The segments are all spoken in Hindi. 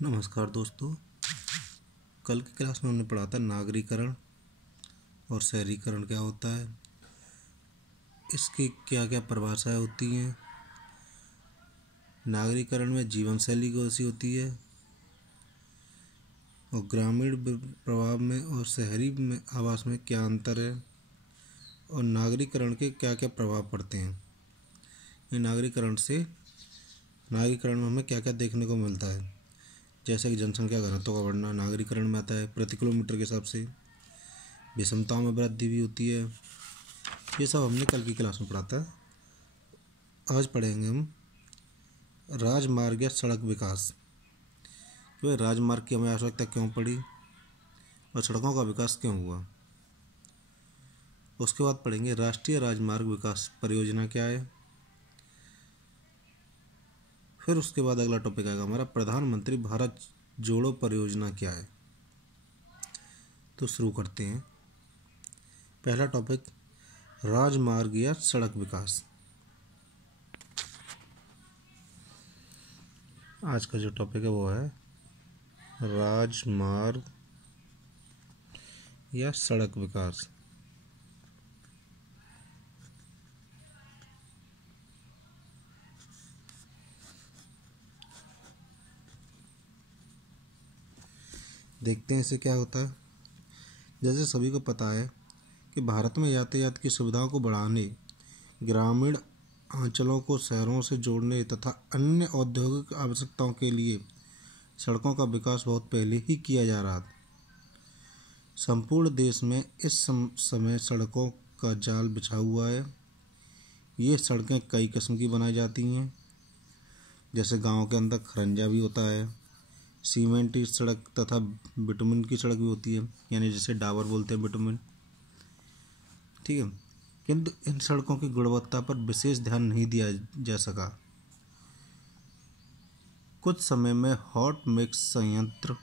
नमस्कार दोस्तों। कल की क्लास में हमने पढ़ा था नागरीकरण और शहरीकरण क्या होता है, इसकी क्या क्या परिभाषाएं होती हैं। नागरीकरण में जीवन शैली कैसी होती है और ग्रामीण प्रभाव में और शहरी में आवास में क्या अंतर है और नागरीकरण के क्या क्या प्रभाव पड़ते हैं। ये नागरीकरण में हमें क्या क्या देखने को मिलता है, जैसे कि जनसंख्या घनत्व का बढ़ना नागरीकरण में आता है। प्रति किलोमीटर के हिसाब से विषमताओं में वृद्धि भी होती है। ये सब हमने कल की क्लास में पढ़ा था। आज पढ़ेंगे हम राजमार्ग या सड़क विकास। तो राजमार्ग की हमें आवश्यकता क्यों पड़ी और सड़कों का विकास क्यों हुआ। उसके बाद पढ़ेंगे राष्ट्रीय राजमार्ग विकास परियोजना क्या है। फिर उसके बाद अगला टॉपिक आएगा हमारा प्रधानमंत्री भारत जोड़ो परियोजना क्या है। तो शुरू करते हैं। पहला टॉपिक राजमार्ग या सड़क विकास। आज का जो टॉपिक है वो है राजमार्ग या सड़क विकास। देखते हैं इसे क्या होता है। जैसे सभी को पता है कि भारत में यातायात की सुविधाओं को बढ़ाने, ग्रामीण अंचलों को शहरों से जोड़ने तथा अन्य औद्योगिक आवश्यकताओं के लिए सड़कों का विकास बहुत पहले ही किया जा रहा था। संपूर्ण देश में इस समय सड़कों का जाल बिछा हुआ है। ये सड़कें कई किस्म की बनाई जाती हैं, जैसे गांव के अंदर खरंजा भी होता है, सीमेंटी सड़क तथा बिटुमिन की सड़क भी होती है, यानी जिसे डाबर बोलते हैं बिटुमिन। ठीक है, किंतु इन सड़कों की गुणवत्ता पर विशेष ध्यान नहीं दिया जा सका। कुछ समय में हॉट मिक्स संयंत्र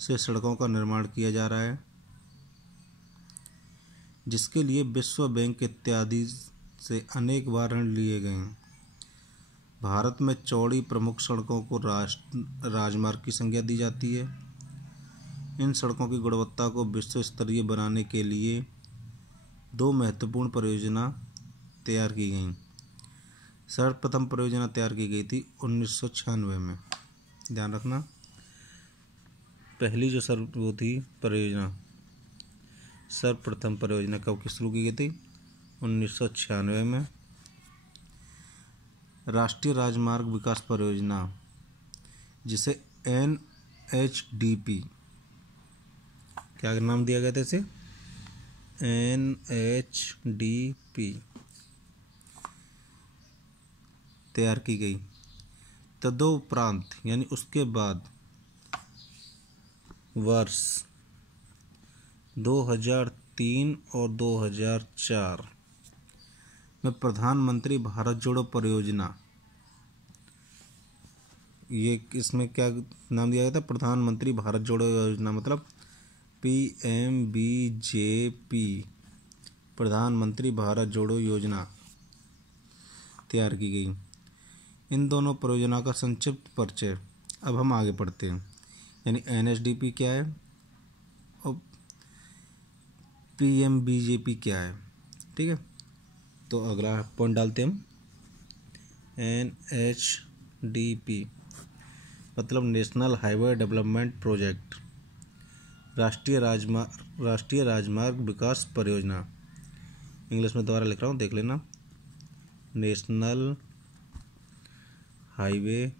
से सड़कों का निर्माण किया जा रहा है, जिसके लिए विश्व बैंक इत्यादि से अनेक बार ऋण लिए गए हैं। भारत में चौड़ी प्रमुख सड़कों को राजमार्ग की संज्ञा दी जाती है। इन सड़कों की गुणवत्ता को विश्व स्तरीय बनाने के लिए दो महत्वपूर्ण परियोजना तैयार की गई। सर्वप्रथम परियोजना तैयार की गई थी 1996 में। ध्यान रखना, पहली जो सर्वप्रथम परियोजना कब शुरू की गई थी? 1996 में। राष्ट्रीय राजमार्ग विकास परियोजना, जिसे NHDP क्या नाम दिया गया था इसे? NHDP तैयार की गई। तदोपरांत यानी उसके बाद वर्ष 2003 और 2004 में प्रधानमंत्री भारत जोड़ो परियोजना, ये इसमें क्या नाम दिया गया था? प्रधानमंत्री भारत जोड़ो योजना, मतलब PMBJP, प्रधानमंत्री भारत जोड़ो योजना तैयार की गई। इन दोनों परियोजना का संक्षिप्त परिचय अब हम आगे पढ़ते हैं। यानी NHDP क्या है और PMBJP क्या है। ठीक है, तो अगला पॉइंट डालते हैं हम। NHDP मतलब नेशनल हाईवे डेवलपमेंट प्रोजेक्ट, राष्ट्रीय राजमार्ग विकास परियोजना। इंग्लिश में दोबारा लिख रहा हूँ, देख लेना। National highway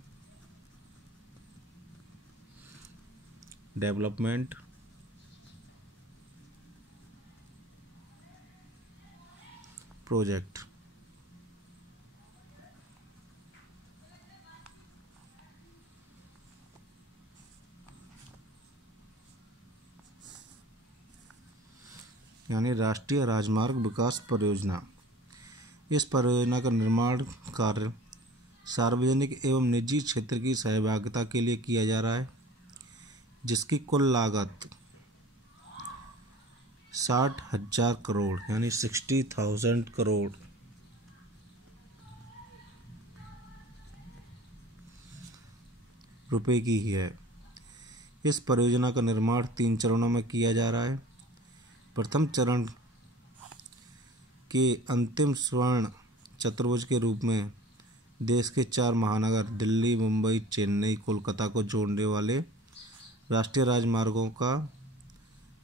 development project. यानी राष्ट्रीय राजमार्ग विकास परियोजना। इस परियोजना का निर्माण कार्य सार्वजनिक एवं निजी क्षेत्र की सहभागिता के लिए किया जा रहा है, जिसकी कुल लागत 60,000 करोड़ यानी 60,000 करोड़ रुपए की ही है। इस परियोजना का निर्माण 3 चरणों में किया जा रहा है। प्रथम चरण के अंतिम स्वर्ण चतुर्भुज के रूप में देश के 4 महानगर दिल्ली, मुंबई, चेन्नई, कोलकाता को जोड़ने वाले राष्ट्रीय राजमार्गों का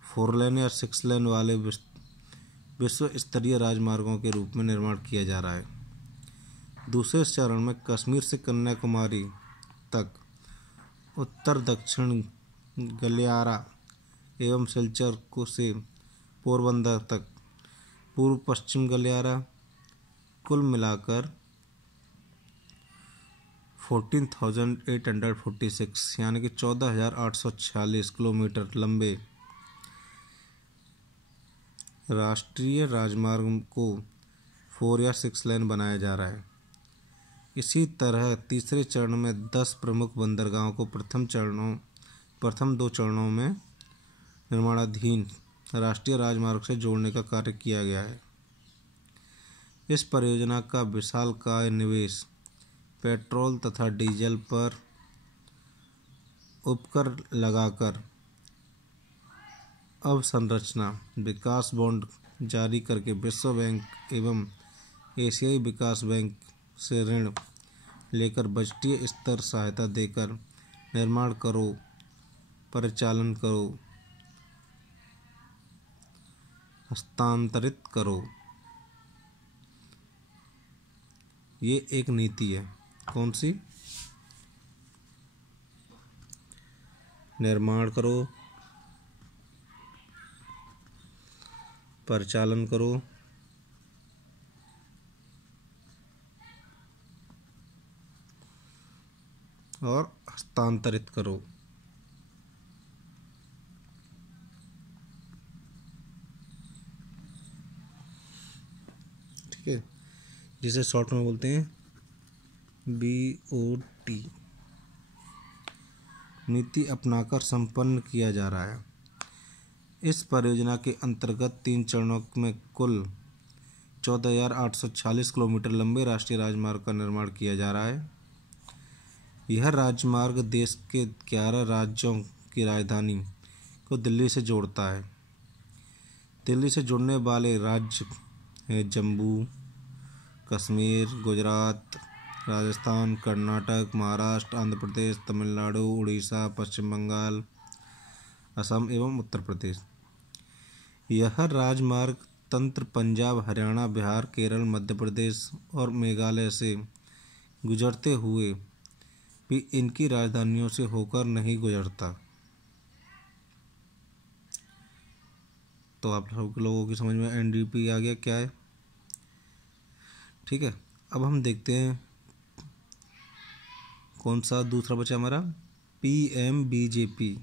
4 लेन या 6 लेन वाले विश्व स्तरीय राजमार्गों के रूप में निर्माण किया जा रहा है। दूसरे चरण में कश्मीर से कन्याकुमारी तक, उत्तर दक्षिण गलियारा एवं सिलचर को से पोरबंदर तक, पूर्व पश्चिम गलियारा, कुल मिलाकर 14,846 यानी कि 14,846 किलोमीटर लंबे राष्ट्रीय राजमार्ग को 4 या 6 लेन बनाया जा रहा है। इसी तरह तीसरे चरण में 10 प्रमुख बंदरगाहों को प्रथम 2 चरणों में निर्माणाधीन राष्ट्रीय राजमार्ग से जोड़ने का कार्य किया गया है। इस परियोजना का विशालकाय निवेश पेट्रोल तथा डीजल पर उपकर लगाकर अवसंरचना विकास बॉन्ड जारी करके विश्व बैंक एवं एशियाई विकास बैंक से ऋण लेकर बजटीय स्तर सहायता देकर निर्माण करो, परिचालन करो, हस्तांतरित करो। ये एक नीति है। कौन सी? निर्माण करो, परिचालन करो, और हस्तांतरित करो। ठीक है, जिसे शॉर्ट में बोलते हैं BOT। नीति अपनाकर संपन्न किया जा रहा है। इस परियोजना के अंतर्गत 3 चरणों में कुल 14,846 किलोमीटर लंबे राष्ट्रीय राजमार्ग का निर्माण किया जा रहा है। यह राजमार्ग देश के 11 राज्यों की राजधानी को दिल्ली से जोड़ता है। दिल्ली से जुड़ने वाले राज्य हैं जम्मू कश्मीर, गुजरात, राजस्थान, कर्नाटक, महाराष्ट्र, आंध्र प्रदेश, तमिलनाडु, उड़ीसा, पश्चिम बंगाल, असम एवं उत्तर प्रदेश। यह राजमार्ग तंत्र पंजाब, हरियाणा, बिहार, केरल, मध्य प्रदेश और मेघालय से गुजरते हुए भी इनकी राजधानियों से होकर नहीं गुजरता। तो आप सब लोगों की समझ में NDP आ गया क्या है। ठीक है, अब हम देखते हैं कौन सा दूसरा बचा हमारा PMBJP,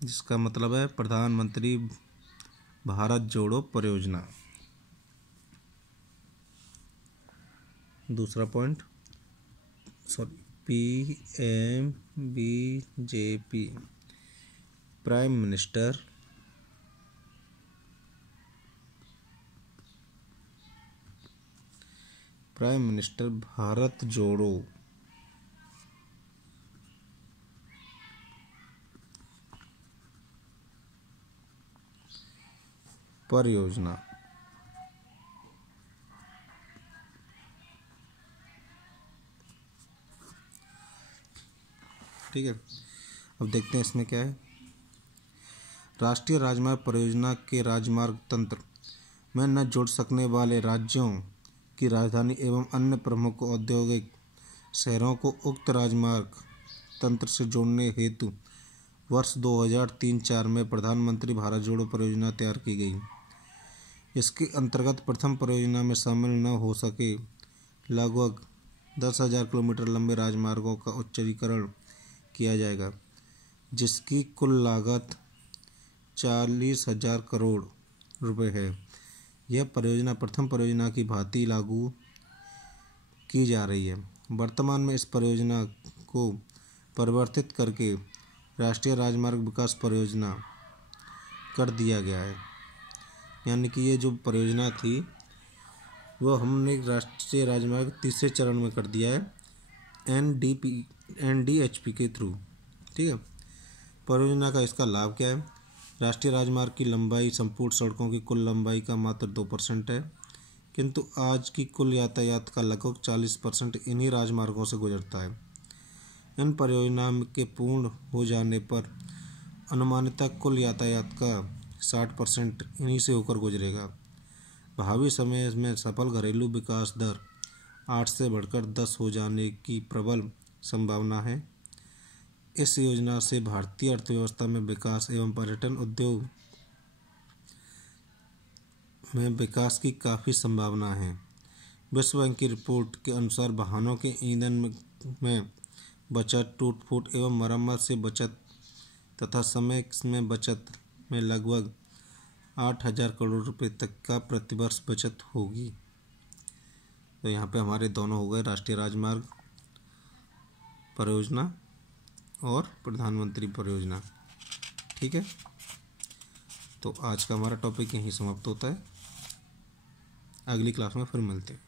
जिसका मतलब है प्रधानमंत्री भारत जोड़ो परियोजना। दूसरा point PMBJP prime minister Bharat जोड़ो परियोजना। ठीक है, अब देखते हैं इसमें क्या है। राष्ट्रीय राजमार्ग परियोजना के राजमार्ग तंत्र में न जुड़ सकने वाले राज्यों की राजधानी एवं अन्य प्रमुख औद्योगिक शहरों को उक्त राजमार्ग तंत्र से जोड़ने हेतु वर्ष 2003-04 में प्रधानमंत्री भारत जोड़ो परियोजना तैयार की गई। इसके अंतर्गत प्रथम परियोजना में शामिल न हो सके लगभग 10,000 किलोमीटर लंबे राजमार्गों का उच्चीकरण किया जाएगा, जिसकी कुल लागत 40,000 करोड़ रुपए है। यह परियोजना प्रथम परियोजना की भांति लागू की जा रही है। वर्तमान में इस परियोजना को परिवर्तित करके राष्ट्रीय राजमार्ग विकास परियोजना कर दिया गया है। यानी कि ये जो परियोजना थी वो हमने राष्ट्रीय राजमार्ग तीसरे चरण में कर दिया है। NDHP के थ्रू। ठीक है। परियोजना का इसका लाभ क्या है? राष्ट्रीय राजमार्ग की लंबाई संपूर्ण सड़कों की कुल लंबाई का मात्र 2% है, किंतु आज की कुल यातायात का लगभग 40% इन्हीं राजमार्गों से गुजरता है। इन परियोजना के पूर्ण हो जाने पर अनुमानित कुल यातायात का 60% इन्हीं से होकर गुजरेगा। भावी समय में सफल घरेलू विकास दर 8 से बढ़कर 10 हो जाने की प्रबल संभावना है। इस योजना से भारतीय अर्थव्यवस्था में विकास एवं पर्यटन उद्योग में विकास की काफ़ी संभावना है। विश्व बैंक की रिपोर्ट के अनुसार वाहनों के ईंधन में बचत, टूट फूट एवं मरम्मत से बचत तथा समय में बचत में लगभग 8,000 करोड़ रुपए तक का प्रतिवर्ष बचत होगी। तो यहाँ पे हमारे दोनों हो गए, राष्ट्रीय राजमार्ग परियोजना और प्रधानमंत्री परियोजना। ठीक है, तो आज का हमारा टॉपिक यहीं समाप्त होता है। अगली क्लास में फिर मिलते हैं।